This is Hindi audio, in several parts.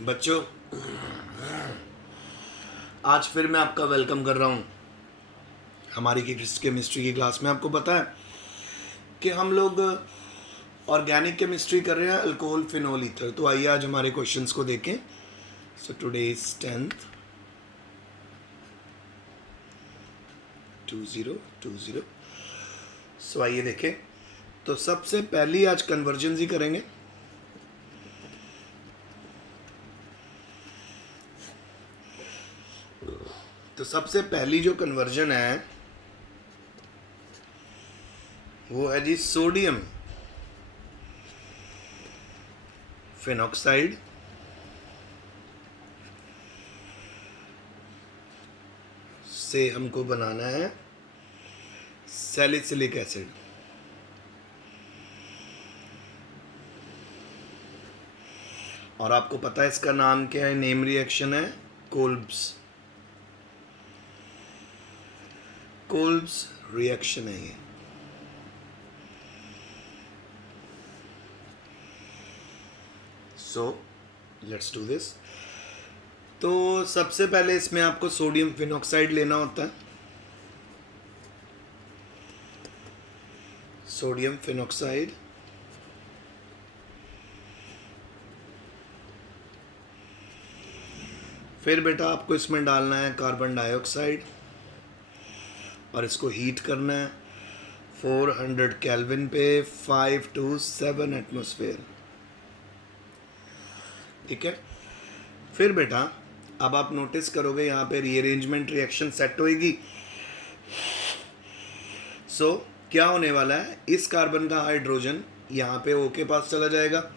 बच्चों, आज फिर मैं आपका वेलकम कर रहा हूँ हमारी केमिस्ट्री की क्लास में। आपको पता है कि हम लोग ऑर्गेनिक केमिस्ट्री कर रहे हैं, अल्कोहल फिनोल ईथर। तो आइए आज हमारे क्वेश्चंस को देखें। So today is 10th 2020। सो आइए देखें। तो सबसे पहली आज कन्वर्जन ही करेंगे। तो सबसे पहली जो कन्वर्जन है वो है जी सोडियम फिनॉक्साइड से हमको बनाना है सैलिसिलिक एसिड। और आपको पता है इसका नाम क्या है? नेम रिएक्शन है कोल्ब्स रिएक्शन है ये। So let's do this. तो सबसे पहले इसमें आपको सोडियम फिनॉक्साइड लेना होता है। सोडियम फिनॉक्साइड फिर बेटा आपको इसमें डालना है कार्बन डाइऑक्साइड और इसको हीट करना है 400 केल्विन पे 5 to 7 एटमॉस्फेयर। ठीक है। फिर बेटा अब आप नोटिस करोगे यहाँ पे रीअरेंजमेंट रिएक्शन सेट होएगी। सो क्या होने वाला है, इस कार्बन का हाइड्रोजन यहाँ पे O के पास चला जाएगा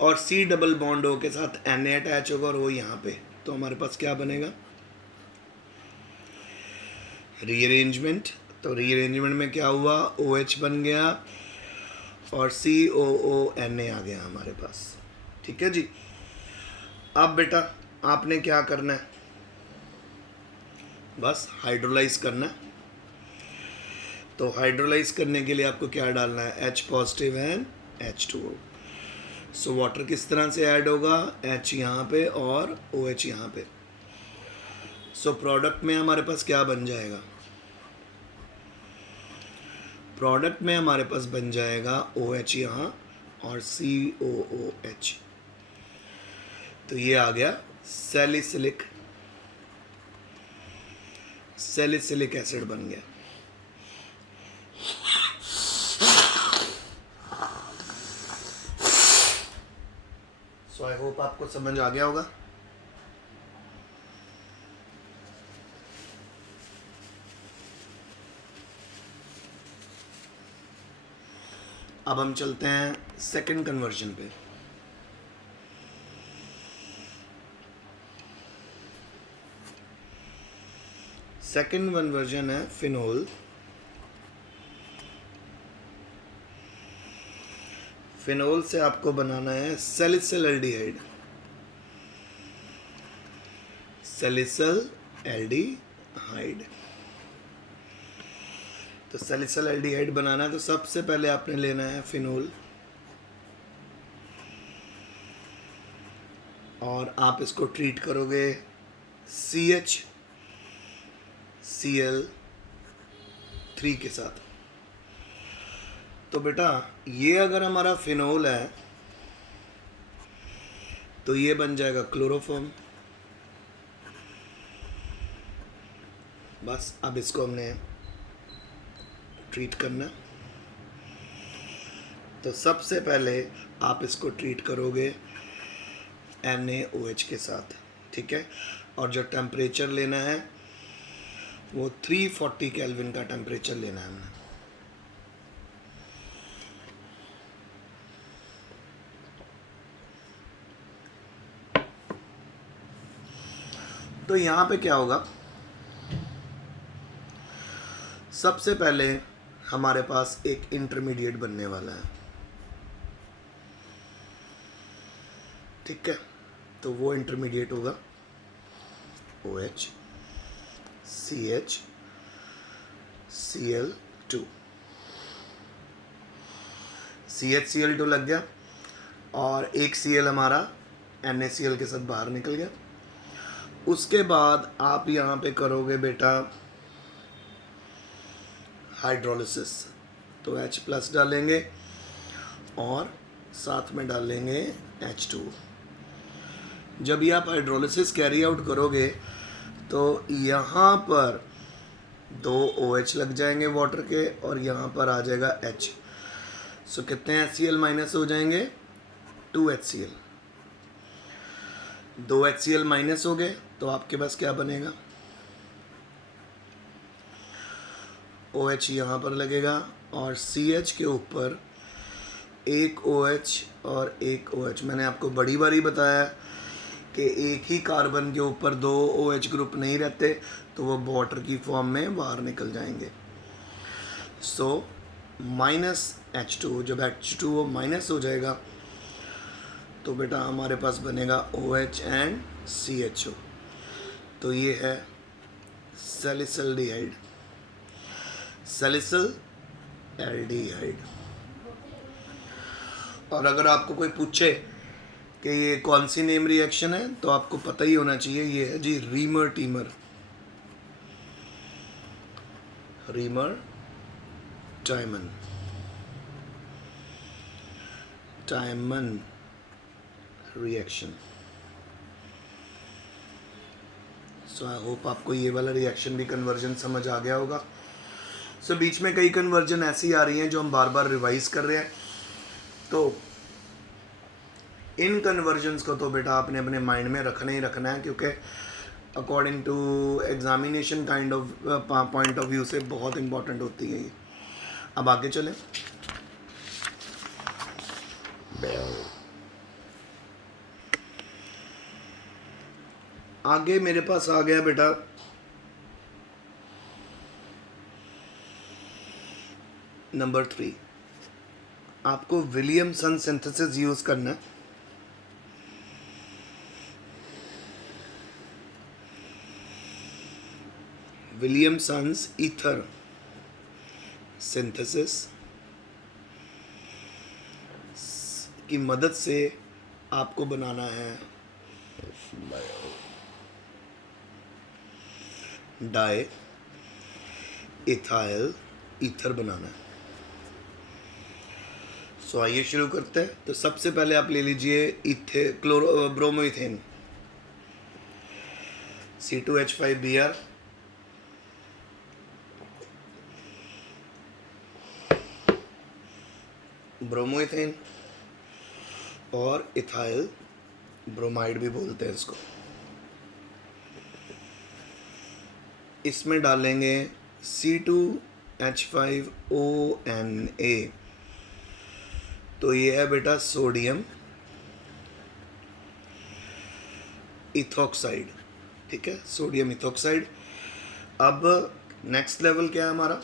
और C डबल बॉन्ड O के साथ Na अटैच होगा और वो यहाँ पे। तो हमारे पास क्या बनेगा? रीअरेंजमेंट। तो रीअरेंजमेंट में क्या हुआ? OH बन गया और COONA आ गया हमारे पास। ठीक है जी। अब बेटा आपने क्या करना है? बस हाइड्रोलाइज करना है। तो हाइड्रोलाइज करने के लिए आपको क्या डालना है? H positive and H2O। So water किस तरह से ऐड होगा? H यहाँ पे और OH यहाँ पे। सो प्रोडक्ट में हमारे पास क्या बन जाएगा? प्रोडक्ट में हमारे पास बन जाएगा OH यहाँ और COOH। तो ये आ गया सैलिसिलिक एसिड बन गया। सो आई होप आपको समझ आ गया होगा। अब हम चलते हैं सेकंड कन्वर्जन पे। सेकंड कन्वर्जन है फिनोल। फिनोल से आपको बनाना है सैलिसिल एल्डिहाइड। तो सैलिसिल एल्डिहाइड बनाना है तो सबसे पहले आपने लेना है फिनोल और आप इसको ट्रीट करोगे CHCl3 के साथ। तो बेटा ये अगर हमारा फिनोल है तो ये बन जाएगा क्लोरोफॉर्म। बस अब इसको हमने ट्रीट करना। तो सबसे पहले आप इसको ट्रीट करोगे NaOH के साथ। ठीक है। और जो टेम्परेचर लेना है वो 340 केल्विन का टेम्परेचर लेना है हमने। तो यहाँ पे क्या होगा? सबसे पहले हमारे पास एक इंटरमीडिएट बनने वाला है। ठीक है। तो वो इंटरमीडिएट होगा OH CH Cl2। CHCl2 लग गया और एक Cl हमारा NaCl के साथ बाहर निकल गया। उसके बाद आप यहाँ पे करोगे बेटा हाइड्रोलिसिस, तो H+ डालेंगे और साथ में डालेंगे H2। जब ये आप हाइड्रोलिसिस कैरी आउट करोगे तो यहाँ पर 2 OH लग जाएंगे वाटर के और यहाँ पर आ जाएगा H। सो कितने HCl माइनस हो जाएंगे? 2 HCl। 2 HCl माइनस हो गए तो आपके पास क्या बनेगा? OH यहाँ पर लगेगा और CH के ऊपर एक OH और एक OH। मैंने आपको बड़ी बारी बताया कि एक ही कार्बन के ऊपर 2 OH ग्रुप नहीं रहते, तो वो वाटर की फॉर्म में बाहर निकल जाएंगे। सो -H2, जब H2 वो माइनस हो जाएगा तो बेटा हमारे पास बनेगा OH एंड CHO। तो ये है सैलिसिल्डिहाइड, सैलिसिल एल्डिहाइड। और अगर आपको कोई पूछे कि ये कौन सी नेम रिएक्शन है तो आपको पता ही होना चाहिए, ये है जी Reimer Tiemann, Reimer Tiemann, Tiemann reaction. So I hope आपको ये वाला रिएक्शन भी कन्वर्जन समझ आ गया होगा। सो बीच में कई कन्वर्जन ऐसी आ रही हैं जो हम बार बार रिवाइज कर रहे हैं, तो इन कन्वर्जन्स को तो बेटा आपने अपने माइंड में रखना ही रखना है, क्योंकि according to examination kind of point of view से बहुत इंपॉर्टेंट होती है ये। अब आगे चलें। आगे मेरे पास आ गया बेटा नंबर 3। आपको विलियमसन सिंथेसिस यूज करना है। विलियमसन्स ईथर सिंथेसिस की मदद से आपको बनाना है डाई इथाइल ईथर बनाना है। सो आइए शुरू करते हैं। तो सबसे पहले आप ले लीजिए ब्रोमोइथेन, C2H5Br, ब्रोमोइथेन और इथाइल ब्रोमाइड भी बोलते हैं इसको। इसमें डालेंगे C2H5ONa, तो ये है बेटा सोडियम इथॉक्साइड। ठीक है, सोडियम इथॉक्साइड। अब नेक्स्ट लेवल क्या है हमारा?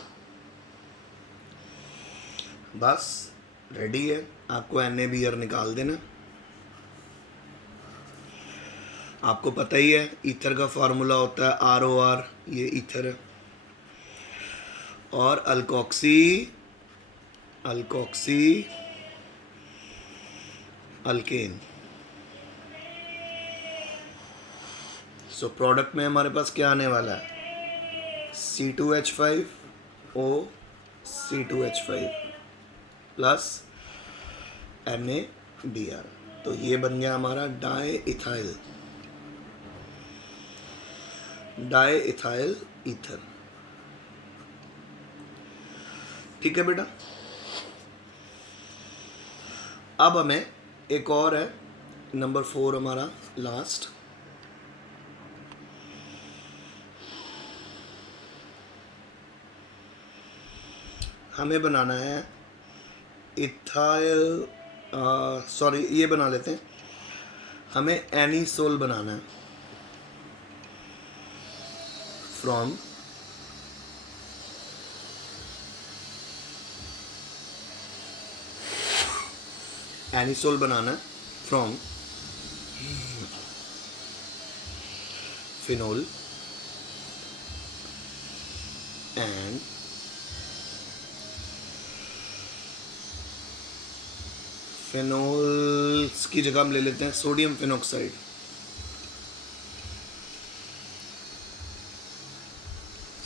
बस रेडी है, आपको NaBr निकाल देना। आपको पता ही है ईथर का फार्मूला होता है ROR, ये ईथर है। और अल्कोक्सी अल्केन। सो प्रोडक्ट में हमारे पास क्या आने वाला है? C2H5O C2H5 प्लस NaBr, तो ये बन गया हमारा डाई इथाइल ईथर। ठीक है बेटा। अब हमें एक और है, नंबर 4 हमारा लास्ट। हमें बनाना है इथाइल, सॉरी ये बना लेते हैं, हमें एनिसोल बनाना है फ्रॉम एनिसोल बनाना है फ्रॉम फिनोल एंड फिनोल्स की जगह हम ले लेते हैं sodium phenoxide.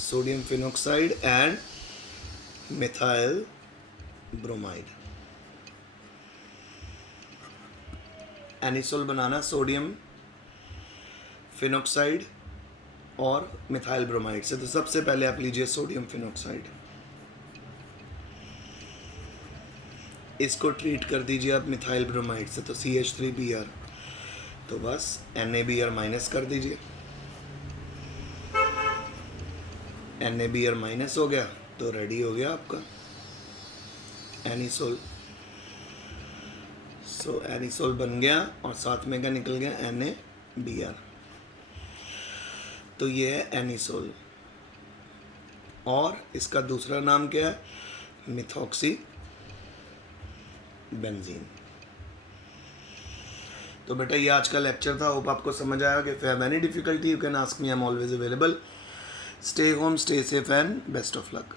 Sodium phenoxide and methyl bromide. Anisole banana sodium phenoxide और मिथाइल ब्रोमाइड से। तो सबसे पहले आप लीजिए सोडियम फिनोक्साइड, इसको ट्रीट कर दीजिए आप मिथाइल ब्रोमाइड से, तो CH3Br, तो बस NaBr माइनस कर दीजिए। NaBr माइनस हो गया तो रेडी हो गया आपका एनिसोल। सो एनिसोल बन गया और साथ में क्या निकल गया NaBr। तो ये है एनिसोल और इसका दूसरा नाम क्या है? Methoxy benzene. तो बेटा ये आज का लेक्चर था, होप आपको समझ आया। कि if you have any difficulty you can ask me, I am always available. Stay home, stay safe and best of luck.